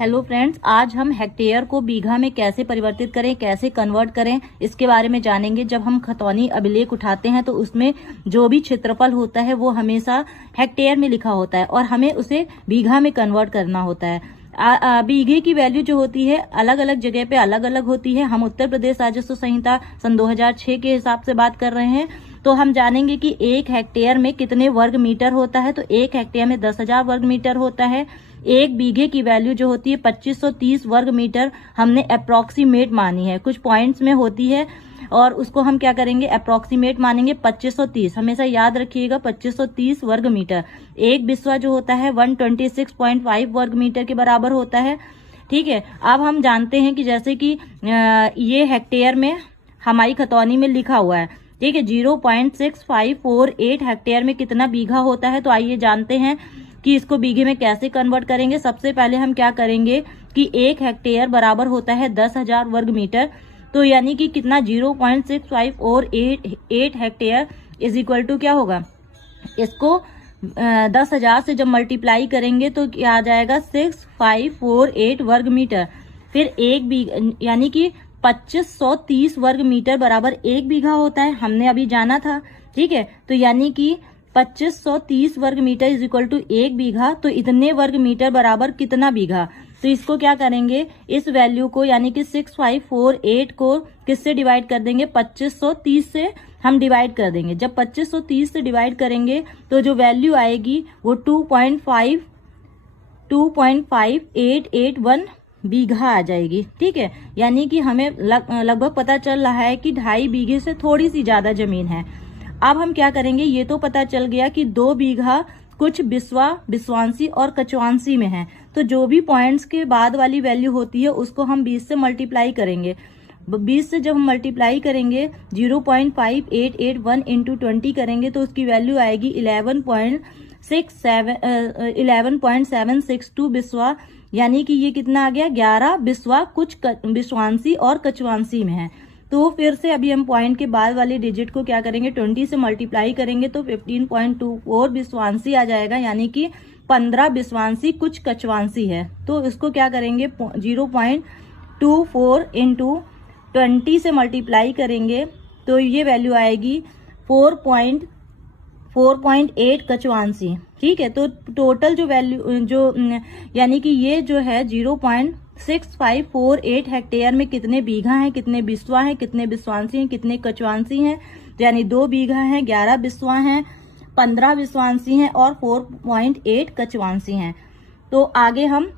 Hello friends, आज हम hectare को बीघा में कैसे परिवर्तित करें, कैसे कन्वर्ट करें, इसके बारे में जानेंगे। जब हम खतौनी अभिलेख उठाते हैं तो उसमें जो भी क्षेत्रफल होता है वो हमेशा हेक्टेयर में लिखा होता है और हमें उसे बीघा में कन्वर्ट करना होता है। बीघे की वैल्यू जो होती है अलग अलग जगह पे अलग अलग होती है। हम उत्तर प्रदेश राजस्व संहिता सन 2006 के हिसाब से बात कर रहे हैं, तो हम जानेंगे कि 1 हेक्टेयर में कितने वर्ग मीटर होता है। तो 1 हेक्टेयर में 10,000 वर्ग मीटर होता है। 1 बीघे की वैल्यू जो होती है 2530 वर्ग मीटर हमने अप्रोक्सीमेट मानी है, कुछ पॉइंट्स में होती है और उसको हम क्या करेंगे, अप्रोक्सीमेट मानेंगे। 2530 हमेशा याद रखिएगा, 2530 वर्ग मीटर। 1 बिस्वा जो होता है 126.5 वर्ग मीटर के बराबर होता है। ठीक है, अब हम जानते हैं कि जैसे कि ये हेक्टेयर में हमारी खतौनी में लिखा हुआ है, ठीक है, 0.6548 हेक्टेयर में कितना बीघा होता है। तो आइए जानते हैं कि इसको बीघे में कैसे कन्वर्ट करेंगे। सबसे पहले हम क्या करेंगे कि 1 हेक्टेयर बराबर होता है 10,000 वर्ग मीटर। तो यानी कि कितना, 0.6548 हेक्टेयर इज इक्वल टू क्या होगा, इसको 10,000 से जब मल्टीप्लाई करेंगे तो क्या आ जाएगा, 6548 वर्ग मीटर। फिर 1 बीघा यानी कि 2530 वर्ग मीटर बराबर 1 बीघा होता है, हमने अभी जाना था। ठीक है, तो यानी कि 2530 वर्ग मीटर इज इक्वल टू 1 बीघा। तो इतने वर्ग मीटर बराबर कितना बीघा, तो इसको क्या करेंगे, इस वैल्यू को यानी कि 6548 को किससे डिवाइड कर देंगे, 2530 से हम डिवाइड कर देंगे। जब 2530 से डिवाइड करेंगे तो जो वैल्यू आएगी वो 2.5881 बीघा आ जाएगी। ठीक है, यानी कि हमें लगभग पता चल रहा है कि 2.5 बीघे से थोड़ी सी ज्यादा जमीन है। अब हम क्या करेंगे, ये तो पता चल गया कि 2 बीघा कुछ बिस्वा, बिस्वांसी और कचवांसी में है। तो जो भी पॉइंट्स के बाद वाली वैल्यू होती है उसको हम 20 से मल्टीप्लाई करेंगे। 20 से जब हम मल्टीप्लाई करेंगे 0.5881 इंटू 20 करेंगे तो उसकी वैल्यू आएगी 11.762 बिस्वा। यानी कि ये कितना आ गया, 11 बिस्वा कुछ बिस्वांसी और कचवांसी में है। तो फिर से अभी हम पॉइंट के बाद वाले डिजिट को क्या करेंगे, 20 से मल्टीप्लाई करेंगे तो 15.24 बिस्वांसी आ जाएगा। यानी कि 15 बिस्वांसी कुछ कचवांसी है। तो इसको क्या करेंगे, 0.24 इंटू 20 से मल्टीप्लाई करेंगे तो ये वैल्यू आएगी 4.8 कचवांसी। ठीक है, तो टोटल जो वैल्यू जो यानी कि ये जो है 0.6548 हेक्टेयर में कितने बीघा हैं, कितने बिस्वा हैं, कितने बिस्वांसी हैं, कितने कचवांसी हैं। यानी 2 बीघा हैं, 11 बिस्वा हैं, 15 बिस्वांसी हैं और 4.8 कचवांसी हैं। तो आगे हम